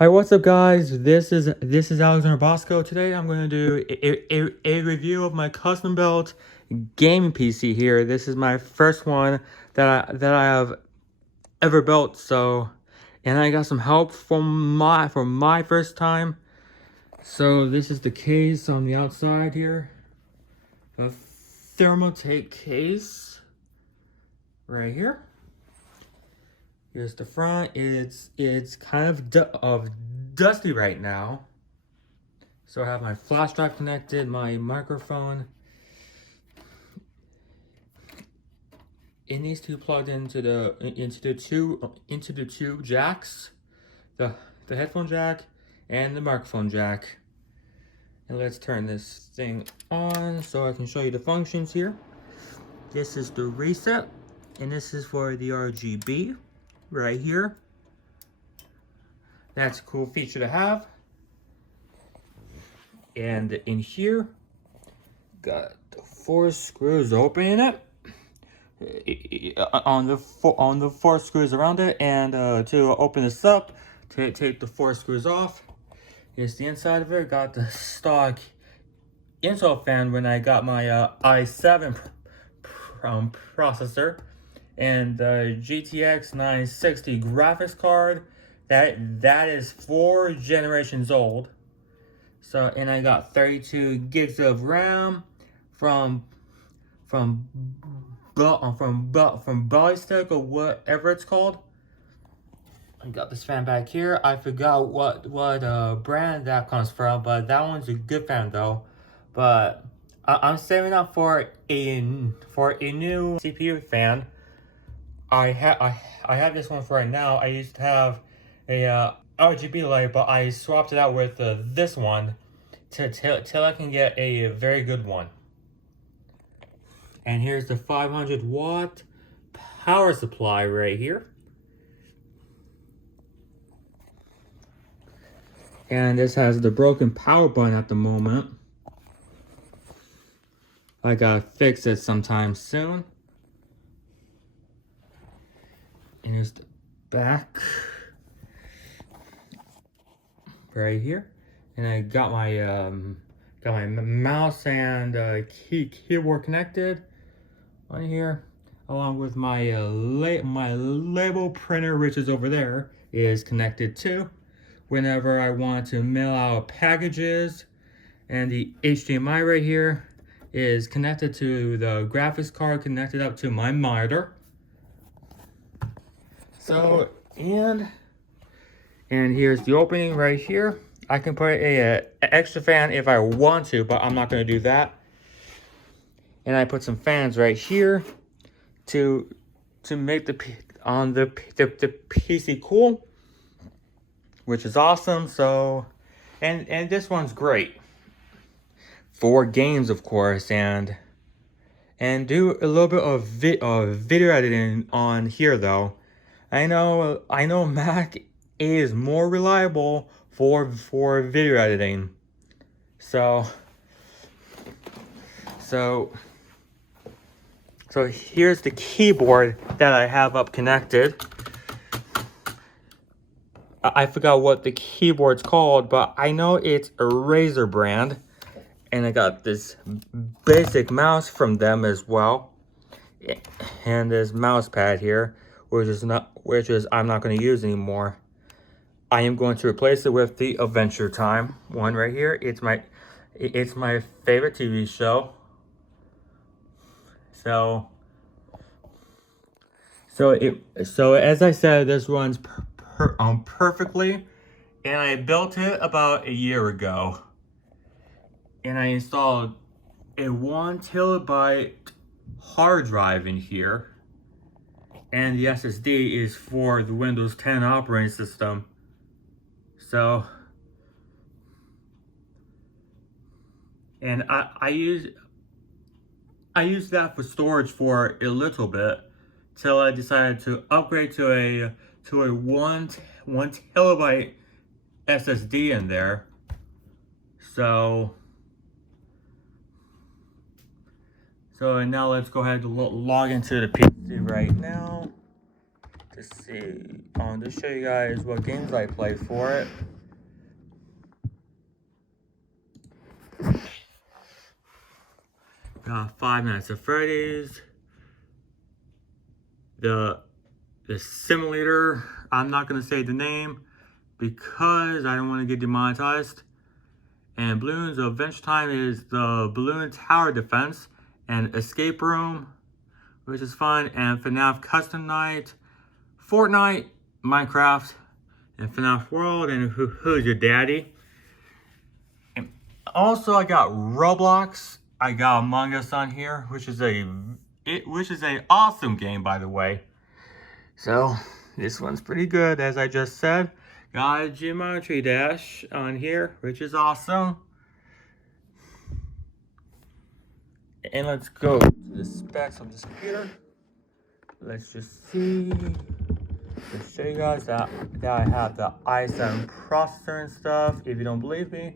Hi, what's up, guys? This is Alexander Bosko. Today I'm going to do a review of my custom built gaming PC here. This is my first one that I have ever built. And I got some help from my first time. So this is the case on the outside here. A thermotape case right here. Here's the front. It's kind of dusty right now. So I have my flash drive connected, my microphone. It needs to be plugged into the two jacks, the headphone jack and the microphone jack. And let's turn this thing on so I can show you the functions here. This is the reset, and this is for the RGB right here. That's a cool feature to have. And in here, got the 4 screws open in it. On the four screws around it, and to open this up, to take the 4 screws off. Here's the inside of it. Got the stock Intel fan when I got my i7 processor, and the GTX 960 graphics card. That is 4 generations old. So, and I got 32 gigs of RAM from Ballistic or whatever it's called. I got this fan back here. I forgot what brand that comes from, but that one's a good fan though. But I'm saving up for a new CPU fan. I have this one for right now. I used to have a RGB light, but I swapped it out with this one till I can get a very good one. And here's the 500 watt power supply right here. And this has the broken power button at the moment. I gotta fix it sometime soon. And here's the back right here. And I got my mouse and keyboard connected on here, along with my my label printer, which is over there, is connected too. Whenever I want to mail out packages, and the HDMI right here is connected to the graphics card, connected up to my monitor. So and here's the opening right here. I can put a extra fan if I want to, but I'm not going to do that. And I put some fans right here to make the PC cool, which is awesome. So, and this one's great for games, of course, and do a little bit of video editing on here though. I know Mac is more reliable for video editing. So here's the keyboard that I have up connected. I forgot what the keyboard's called, but I know it's a Razer brand. And I got this basic mouse from them as well. And this mouse pad here, which is I'm not going to use anymore. I am going to replace it with the Adventure Time one right here. It's my favorite TV show. So as I said, this runs perfectly, and I built it about a year ago. And I installed a 1 terabyte hard drive in here, and the SSD is for the Windows 10 operating system. So, and I use that for storage for a little bit till I decided to upgrade to a 1 terabyte SSD in there. So now let's go ahead and log into the PC right now Let's see. To show you guys what games I play for it. Got 5 Nights at Freddy's. The simulator. I'm not gonna say the name because I don't want to get demonetized. And Balloons Adventure Time is the Balloon Tower Defense and Escape Room, which is fun, and FNAF Custom Night, Fortnite, Minecraft, and FNAF World, and Who's Your Daddy? And also, I got Roblox. I got Among Us on here, which is a awesome game, by the way. So this one's pretty good, as I just said. Got a Geometry Dash on here, which is awesome. And let's go to the specs of this computer. Let's just see. Let's show you guys that I have the i7 processor and stuff, if you don't believe me.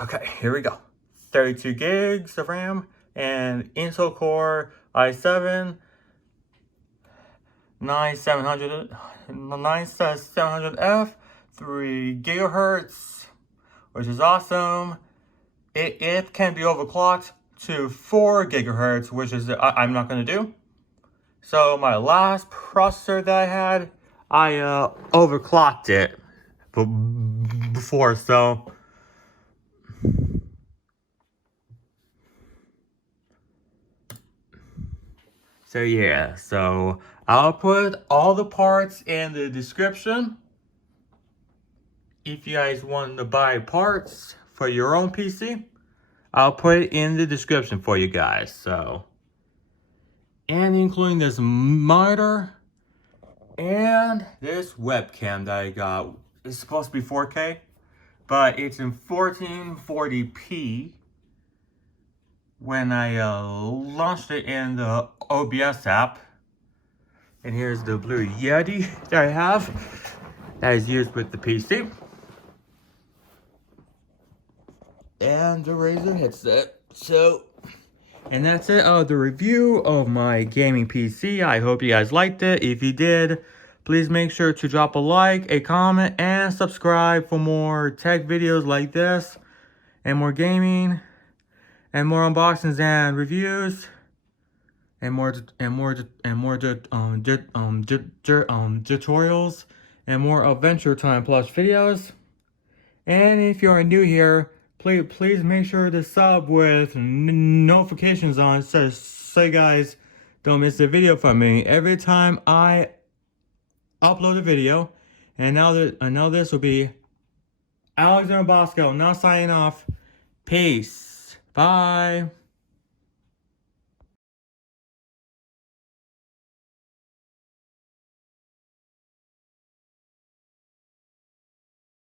Okay, here we go. 32 gigs of RAM and Intel Core i7 9700F, 3 gigahertz, which is awesome. It can be overclocked to 4 gigahertz, which is I'm not gonna do. So my last processor that I had, I overclocked it before, so. So yeah, so I'll put all the parts in the description. If you guys want to buy parts for your own PC, I'll put it in the description for you guys. So, and including this monitor and this webcam that I got. It's supposed to be 4K, but it's in 1440p. When I launched it in the OBS app. And here's the Blue Yeti that I have that is used with the PC. And the Razer headset. So, and that's it, the review of my gaming PC. I hope you guys liked it. If you did, please make sure to drop a like, a comment, and subscribe for more tech videos like this, and more gaming, and more unboxings and reviews, and more tutorials, and more Adventure Time Plus videos. And if you're new here, please make sure to sub with notifications on, so you guys don't miss a video from me every time I upload a video. And now this will be Alexander Bosko now signing off. Peace. Bye.